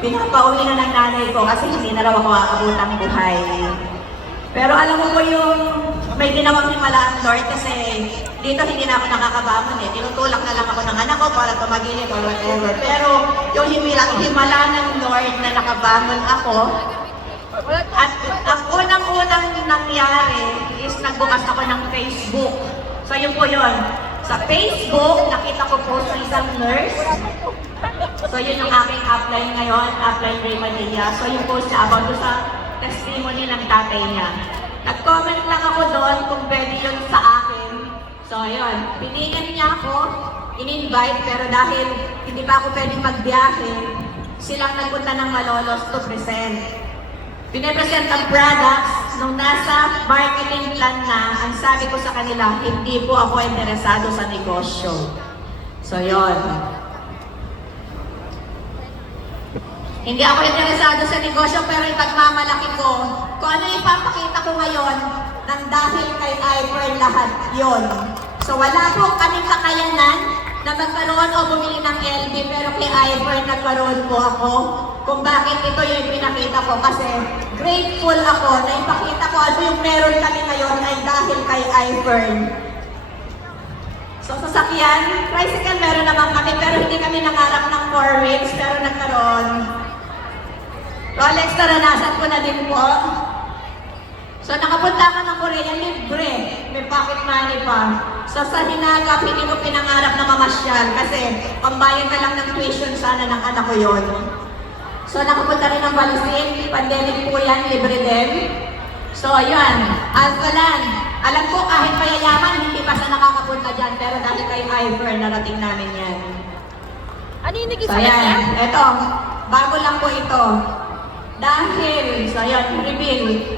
pinapauwi na ng nanay ko kasi hindi na raw ako aabutang buhay. Pero alam mo po yung may ginawang himala ang Lord kasi dito hindi na ako nakakabangon eh. Tinutulak na lang ako ng anak ko para tumagilid or whatever. Pero yung himala ng Lord na nakabangon ako, at ang unang-unang nangyari is nagbukas ako ng Facebook. So yun po yun. Sa Facebook, nakita ko po sa isang nurse. So yun yung aking upline ngayon, upline Ray Manilla. So yung post niya about sa testimony ng tatay niya. Nag-comment lang ako doon kung pwede yun sa akin. So yun, pinigan niya ako, in-invite, pero dahil hindi pa ako pwedeng magbiyahe, silang nagpunta ng Malolos to present. Pinapresent ang products nung nasa marketing plan na, ang sabi ko sa kanila, hindi po ako interesado sa negosyo. So yun. Hindi ako interesado sa negosyo pero ipagmamalaki ko kung ano ipapakita ko ngayon nang dahil kay Ivern lahat yon. So wala po kaming kakayanan na magkaroon o bumili ng LB pero kay Ivern nagkaroon po ako kung bakit ito yung pinakita ko kasi grateful ako na ipakita ko ano yung meron kami ngayon ay dahil kay Ivern. So sasakyan, tricycle meron naman kami pero hindi kami nangarap ng 4 weeks pero nagkaroon. Rolex naranasan ko na din po. So nakapunta ka ng Korea, libre, may pocket money pa. So sa hinagap, hindi ko pinangarap na mamasyal kasi pambayad na lang ng tuition sana ng anak ko yon. So nakapunta rin ng Balisin, pandemic po yan, libre din. So ayun, Alphaland, alam ko kahit mayayaman, hindi pa siya nakakapunta dyan, pero dahil kay Ivern, narating namin yan. Ano yung So yan, eto, bago lang po ito. Dahil, so yun, reveal,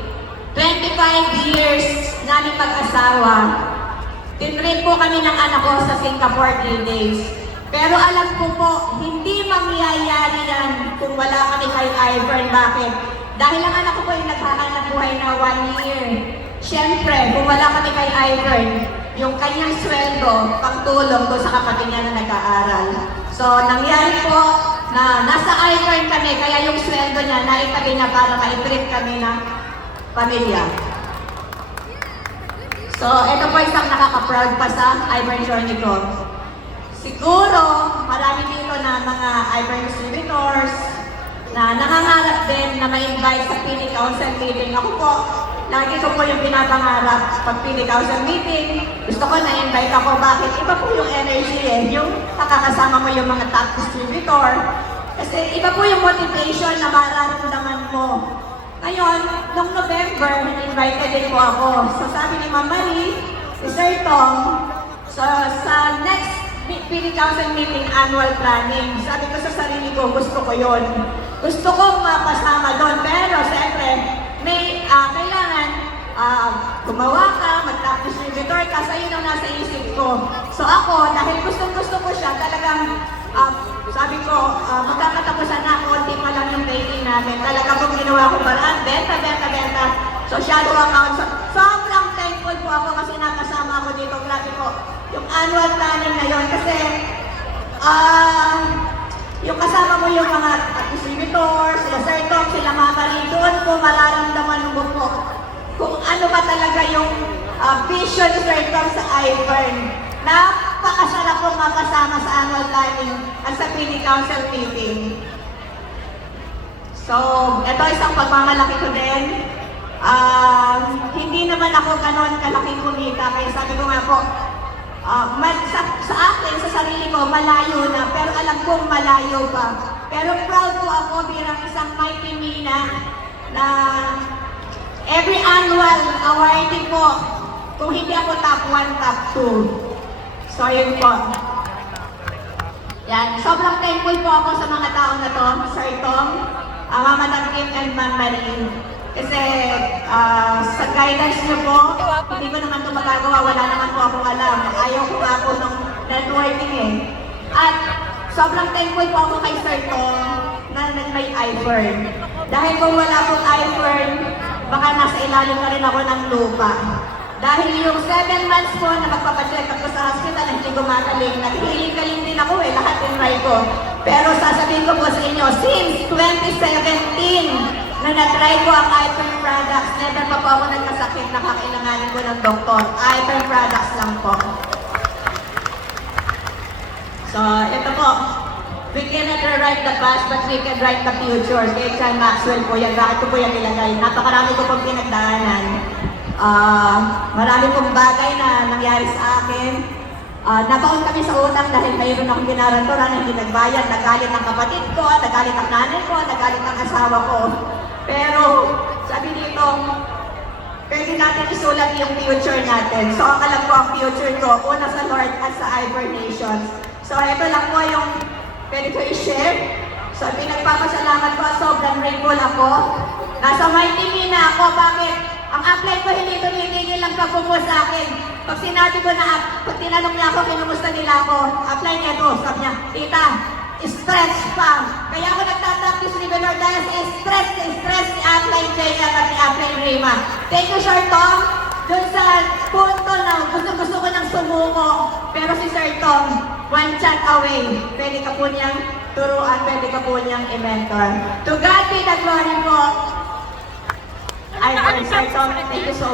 25 years namin mag-asawa, tinrip po kami ng anak ko sa Singapore 3 days. Pero alam ko po, hindi mangyayari yan kung wala kami kay Ivern. Bakit? Dahil ang anak ko po yung naghahanap buhay na 1 year. Siyempre, kung wala kami kay Ivern, yung kanyang sweldo, pangtulong doon sa kapatid niya na nag-aaral. So, nangyari po na nasa Ivern kami, kaya yung sweldo niya naitabi na para ma-treat kami ng pamilya. So, ito po isang nakaka-proud pa sa Ivern journey ko. Siguro, marami dito na mga Ivern distributors na nangangarap din na ma-invite sa Pili Council meeting. Ako po, lagi ko po yung pinapangarap pag Pili Council meeting. Gusto ko na-invite ako. Bakit? Iba po yung energy eh. Yung nakakasama mo yung mga top distributor. Kasi iba po yung motivation na mararamdaman mo. Ngayon, noong November, invited din po ako. So sabi ni Ma'am Marie, si Sir Tom, so sa next Pili Council meeting, annual planning, sabi ko sa sarili ko, gusto ko yon. Gusto kong mapasama doon, pero siyempre, may kailangan gumawa ka, mag-top distributor ka, sa yun ang nasa isip ko. So ako, dahil gusto ko siya, talagang sabi ko, magkakatapusan na, konti pa lang yung dating namin. Talaga kung ginawa ko paraan, benta. So shadow account. So, sobrang thankful po ako kasi nakasama ako dito. Grabe po, yung annual planning na yun. Kasi, yung kasama mo yung mga distributors, sila Sir Tom, sila Mama Lee, doon po mararamdaman mo po kung ano ba talaga yung vision ni Sir Tom sa Ivern. Napakasarap pong mapasama sa annual planning at sa Pili Council meeting. So, ito isang pagmamalaki ko din. Hindi naman ako ganon kalaking kumita, kaya sabi ko nga po, sa akin, sa sarili ko, malayo na, pero alam kong malayo pa. Pero proud po ako bilang isang mighty Mina na every annual awarding po, kung hindi ako top 1, top 2. So, yun po. Yan, sobrang thankful po ako sa mga tao na to, Sir Tom, Mama Kim and Ma'am Marie. Kasi sa guidance niyo po, hindi ko naman ito magagawa, wala naman po akong alam. Ayaw ko nga po ng networking eh. At sobrang thankful po ako kay Sir Tom na may Ivern. Dahil kung wala pong Ivern, baka nasa ilalim na rin ako ng lupa. Dahil yung 7 months po na magpapacheck ako sa hospital, hindi gumagaling. Naghihiling-galing din ako eh, lahat yung try ko. Pero sasabihin ko po sa inyo, since 2017 na na-try ko ang Hyper products, never pa po ako nagkasakit na kakailanganin ko ng doktor. Hyper products lang po. So, ito po. We cannot rewrite the past, but we can write the future. Kay John Maxwell po yan. Bakit ko po yan nilagay? Napakarami ko pong pinagdaanan. Marami pong bagay na nangyari sa akin. Nabaon kami sa utang dahil mayroon akong ginaranturan na hindi nagbayad. Nagalit ang kapatid ko, nagalit ang nanay ko, nagalit ang asawa ko. Pero, sabi dito, pwede natin isulat yung future natin. So, ang alam ko ang future ko, una sa Lord at sa Ivor Nations. So, ito lang po yung pwede ko i-share. So, pinagpapasalamat ko, sobrang grateful ako. Nasa Mighty Mina ako, bakit? Ang apply ko hindi tumitigil lang pagpupo sa akin. Pag sinabi ko na, pag tinanong niya ako, kinumusta nila ako, apply niya to. Sabi niya, tita, stress pa. Kaya ako nagtataktis ni Benor dahil sa stress ni-apply Jaya at ni-apply Rima. Thank you, Sir Tom. Doon sa punto na gusto ko ng sumuko. Pero si Sir Tom, one chat away. Pwede ka po niyang turuan, pwede ka po niyang i-mentor. To God be the glory po. Sir Tom, thank you so much.